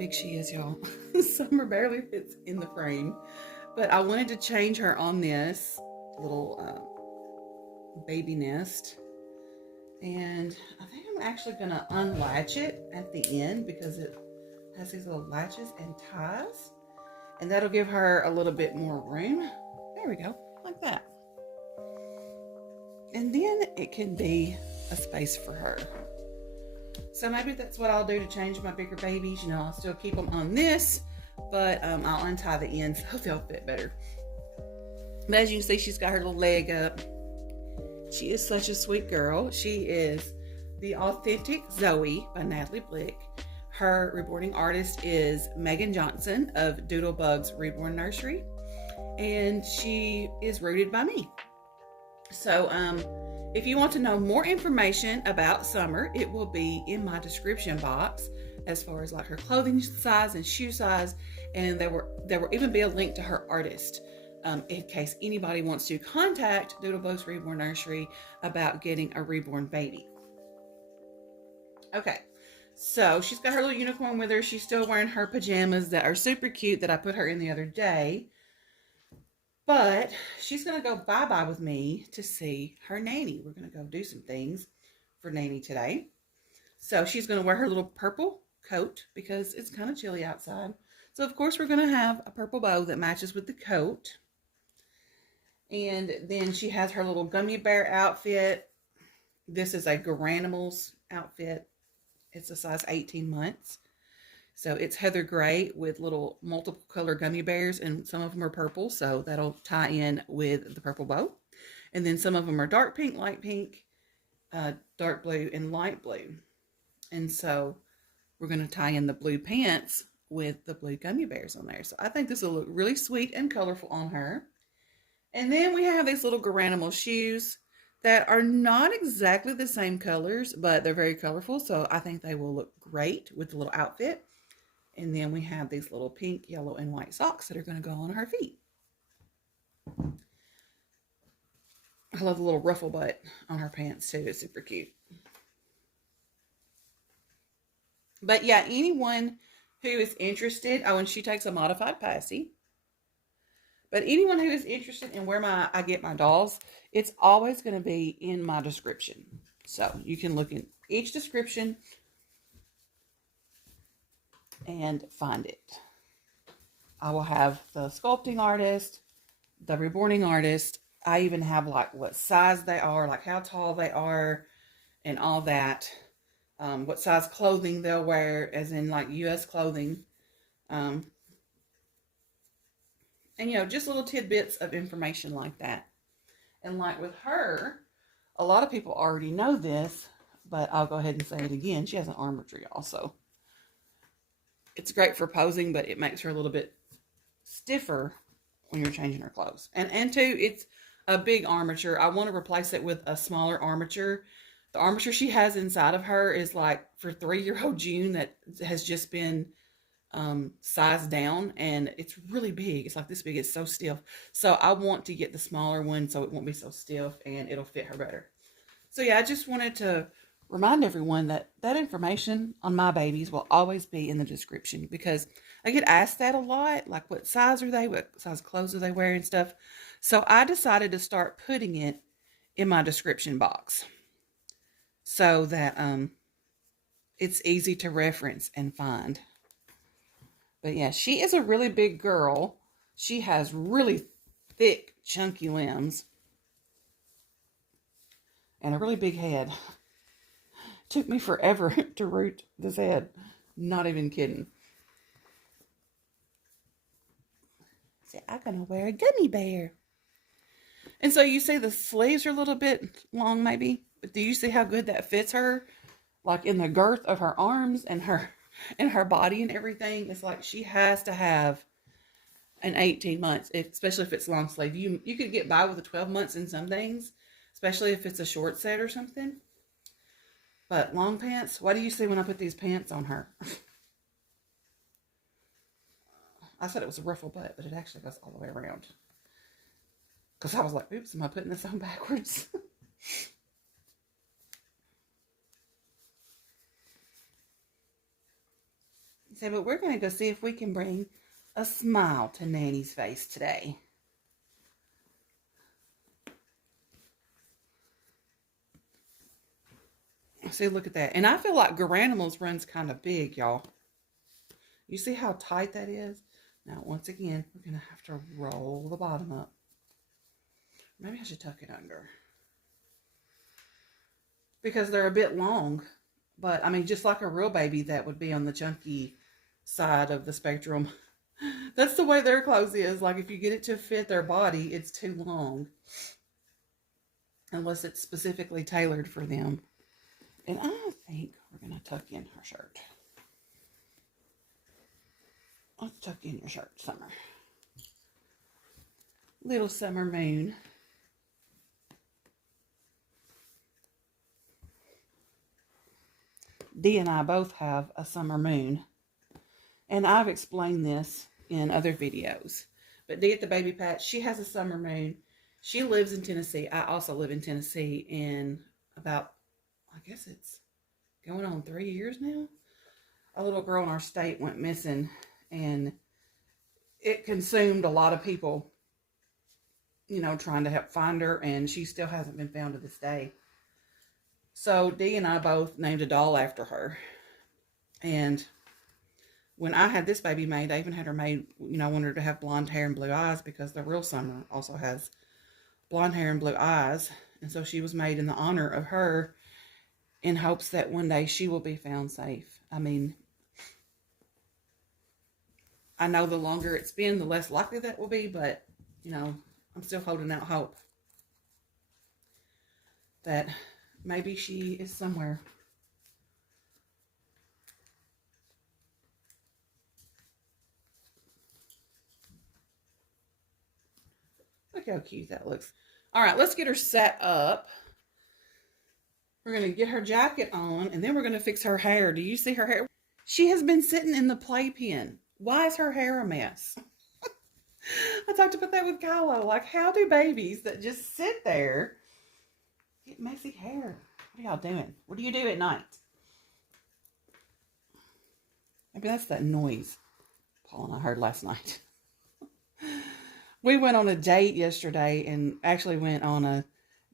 big she is, y'all. Summer barely fits in the frame. But I wanted to change her on this little baby nest. And I think I'm actually going to unlatch it at the end because it has these little latches and ties. And that'll give her a little bit more room. There we go, like that. And then it can be a space for her. So maybe that's what I'll do to change my bigger babies. You know, I'll still keep them on this, but I'll untie the ends so they'll fit better. But as you can see, she's got her little leg up. She is such a sweet girl. She is the Authentic Zoe by Natalie Blick. Her reborning artist is Megan Johnson of Doodlebug's Reborn Nursery. And she is rooted by me. So if you want to know more information about Summer, it will be in my description box as far as like her clothing size and shoe size. And there will even be a link to her artist in case anybody wants to contact Doodlebug's Reborn Nursery about getting a reborn baby. Okay, so she's got her little unicorn with her. She's still wearing her pajamas that are super cute that I put her in the other day. But she's going to go bye-bye with me to see her nanny. We're going to go do some things for nanny today. So she's going to wear her little purple coat because it's kind of chilly outside. So, of course, we're going to have a purple bow that matches with the coat. And then she has her little gummy bear outfit. This is a Garanimals outfit. It's a size 18 months. So it's heather gray with little multiple color gummy bears, and some of them are purple, so that'll tie in with the purple bow. And then some of them are dark pink, light pink, dark blue, and light blue. And so we're going to tie in the blue pants with the blue gummy bears on there. So I think this will look really sweet and colorful on her. And then we have these little Garanimal shoes that are not exactly the same colors, but they're very colorful. So I think they will look great with the little outfit. And then we have these little pink, yellow, and white socks that are going to go on her feet. I love the little ruffle butt on her pants too. It's super cute. But yeah, anyone who is interested, oh, and she takes a modified passy. But anyone who is interested in where I get my dolls, it's always going to be in my description. So you can look in each description and find it. I will have the sculpting artist, the reborning artist. I even have like what size they are, like how tall they are, and all that. What size clothing they'll wear, as in like U.S. clothing. And, you know, just little tidbits of information like that. And like with her, a lot of people already know this, but I'll go ahead and say it again. She has an armature also. It's great for posing, but it makes her a little bit stiffer when you're changing her clothes. And two, it's a big armature. I want to replace it with a smaller armature. The armature she has inside of her is like for 3-year-old June that has just been sized down, and it's really big. It's like this big. It's so stiff. So I want to get the smaller one so it won't be so stiff and it'll fit her better. So yeah, I just wanted to remind everyone that that information on my babies will always be in the description, because I get asked that a lot, like what size are they, what size clothes are they wearing and stuff. So I decided to start putting it in my description box so that it's easy to reference and find. But yeah, she is a really big girl. She has really thick, chunky limbs and a really big head. Took me forever to root this head. Not even kidding. See, I'm going to wear a gummy bear. And so you see the sleeves are a little bit long maybe. But do you see how good that fits her? Like in the girth of her arms and her body and everything. It's like she has to have an 18 months, especially if it's long sleeve. You could get by with a 12 months in some things, especially if it's a short set or something. But long pants, what do you see when I put these pants on her? I said it was a ruffle butt, but it actually goes all the way around. Because I was like, oops, am I putting this on backwards? So, but we're going to go see if we can bring a smile to Nanny's face today. See, look at that. And I feel like Garanimals runs kind of big, y'all. You see how tight that is? Now, once again, we're going to have to roll the bottom up. Maybe I should tuck it under. Because they're a bit long. But, I mean, just like a real baby, that would be on the chunky side of the spectrum. That's the way their clothes is. Like, if you get it to fit their body, it's too long. Unless it's specifically tailored for them. And I think we're going to tuck in her shirt. Let's tuck in your shirt, Summer. Little Summer Moon. Dee and I both have a summer moon. And I've explained this in other videos. But Dee at the Baby Patch, she has a summer moon. She lives in Tennessee. I also live in Tennessee. And about, I guess it's going on 3 years now. A little girl in our state went missing. And it consumed a lot of people, you know, trying to help find her. And she still hasn't been found to this day. So Dee and I both named a doll after her. And when I had this baby made, I even had her made, you know, I wanted her to have blonde hair and blue eyes because the real Summer also has blonde hair and blue eyes. And so she was made in the honor of her in hopes that one day she will be found safe. I mean, I know the longer it's been, the less likely that will be, but, you know, I'm still holding out hope that maybe she is somewhere. Look how cute that looks. All right, let's get her set up. We're going to get her jacket on, and then we're going to fix her hair. Do you see her hair? She has been sitting in the playpen. Why is her hair a mess? I talked about that with Kylo. Like, how do babies that just sit there get messy hair? What are y'all doing? What do you do at night? Maybe that's that noise Paul and I heard last night. We went on a date yesterday and actually went on a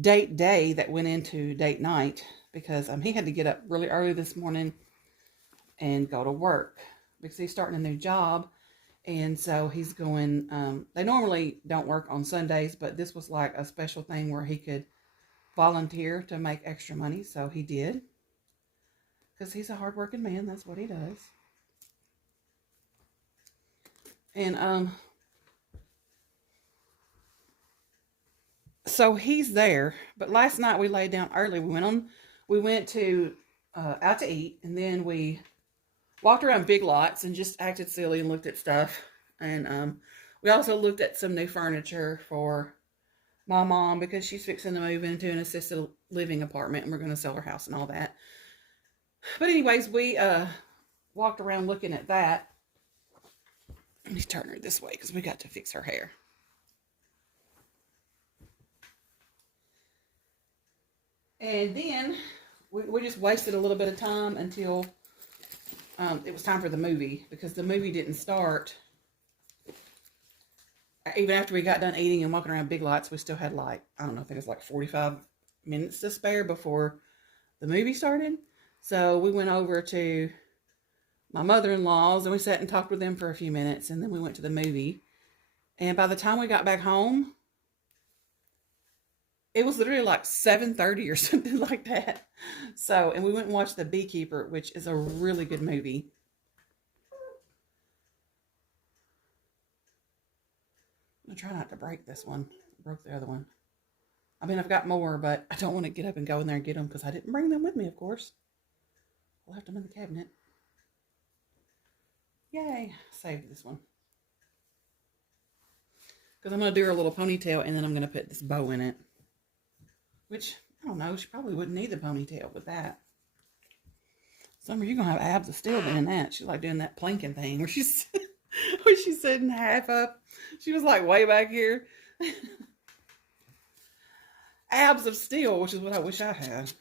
date day that went into date night because he had to get up really early this morning and go to work because he's starting a new job. And so he's going, they normally don't work on Sundays, but this was like a special thing where he could volunteer to make extra money. So he did because he's a hardworking man. That's what he does. And, so he's there, but last night we laid down early. We went to out to eat, and then we walked around Big Lots and just acted silly and looked at stuff. And we also looked at some new furniture for my mom because she's fixing to move into an assisted living apartment, and we're going to sell her house and all that. But anyways, we walked around looking at that. Let me turn her this way because we got to fix her hair. And then we just wasted a little bit of time until it was time for the movie because the movie didn't start. Even after we got done eating and walking around Big Lots, we still had like, I don't know, I think it was like 45 minutes to spare before the movie started. So we went over to my mother-in-law's and we sat and talked with them for a few minutes, and then we went to the movie. And by the time we got back home, it was literally like 7:30 or something like that. So, and we went and watched The Beekeeper, which is a really good movie. I'm going to try not to break this one. I broke the other one. I mean, I've got more, but I don't want to get up and go in there and get them because I didn't bring them with me, of course. I left them in the cabinet. Yay. Saved this one. Because I'm going to do her little ponytail, and then I'm going to put this bow in it. Which, I don't know, she probably wouldn't need the ponytail with that. Summer, you're going to have abs of steel doing that. She's like doing that planking thing where she's sitting half up. She was like way back here. Abs of steel, which is what I wish I had.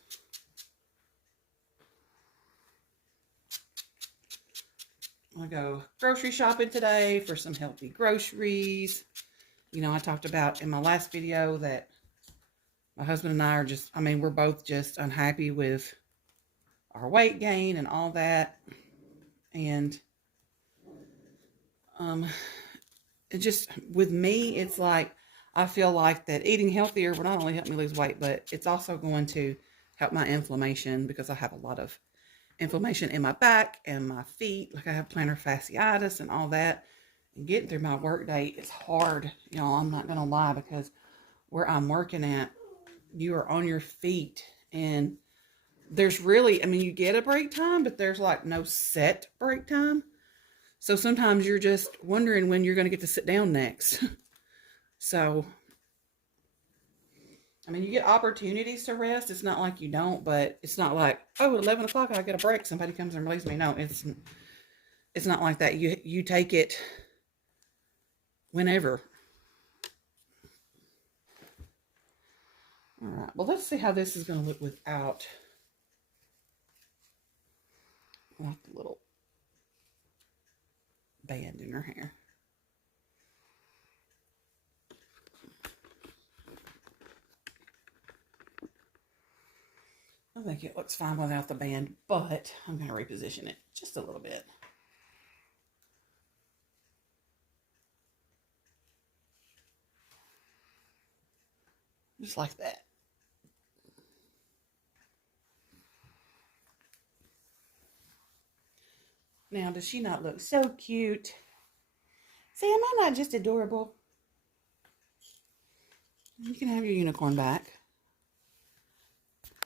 I'm gonna go grocery shopping today for some healthy groceries. You know, I talked about in my last video that my husband and I are just, I mean, we're both just unhappy with our weight gain and all that. And it just, with me, it's like, I feel like that eating healthier will not only help me lose weight, but it's also going to help my inflammation, because I have a lot of inflammation in my back and my feet. Like I have plantar fasciitis and all that. And getting through my work day is hard. You know, I'm not going to lie, because where I'm working at, you are on your feet, and there's really, I mean, you get a break time, but there's like no set break time. So sometimes you're just wondering when you're going to get to sit down next. So, I mean, you get opportunities to rest. It's not like you don't, but it's not like, oh, at 11 o'clock, I get a break. Somebody comes and relieves me. No, it's not like that. You take it whenever. All right. Well, let's see how this is going to look without the little band in her hair. I think it looks fine without the band, but I'm going to reposition it just a little bit. Just like that. Now, does she not look so cute? See, am I not just adorable? You can have your unicorn back.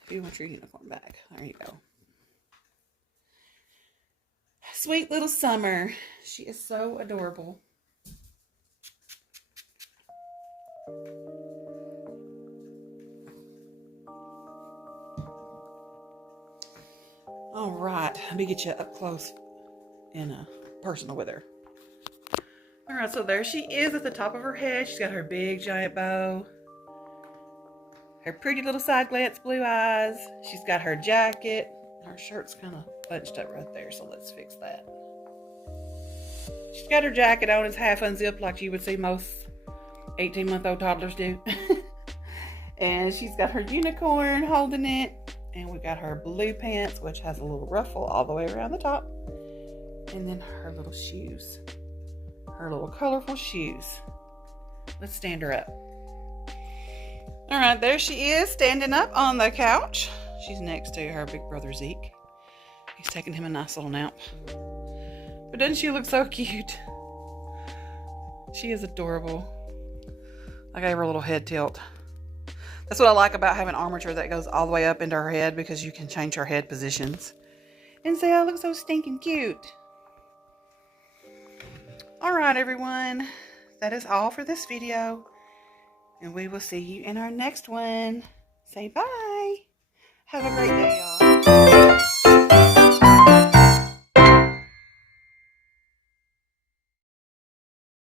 If you want your unicorn back. There you go. Sweet little Summer. She is so adorable. All right. Let me get you up close and personal with her. All right, so there she is at the top of her head. She's got her big giant bow. Her pretty little side glance blue eyes. She's got her jacket. Her shirt's kind of bunched up right there, so let's fix that. She's got her jacket on. It's half unzipped like you would see most 18-month-old toddlers do. And she's got her unicorn holding it. And we got her blue pants, which has a little ruffle all the way around the top. And then her little shoes. Her little colorful shoes. Let's stand her up. All right, there she is, standing up on the couch. She's next to her big brother Zeke. He's taking him a nice little nap. But doesn't she look so cute? She is adorable. I gave her a little head tilt. That's what I like about having armature that goes all the way up into her head, because you can change her head positions. And say, I look so stinking cute. All right, everyone. That is all for this video. And we will see you in our next one. Say bye. Have a great day, y'all.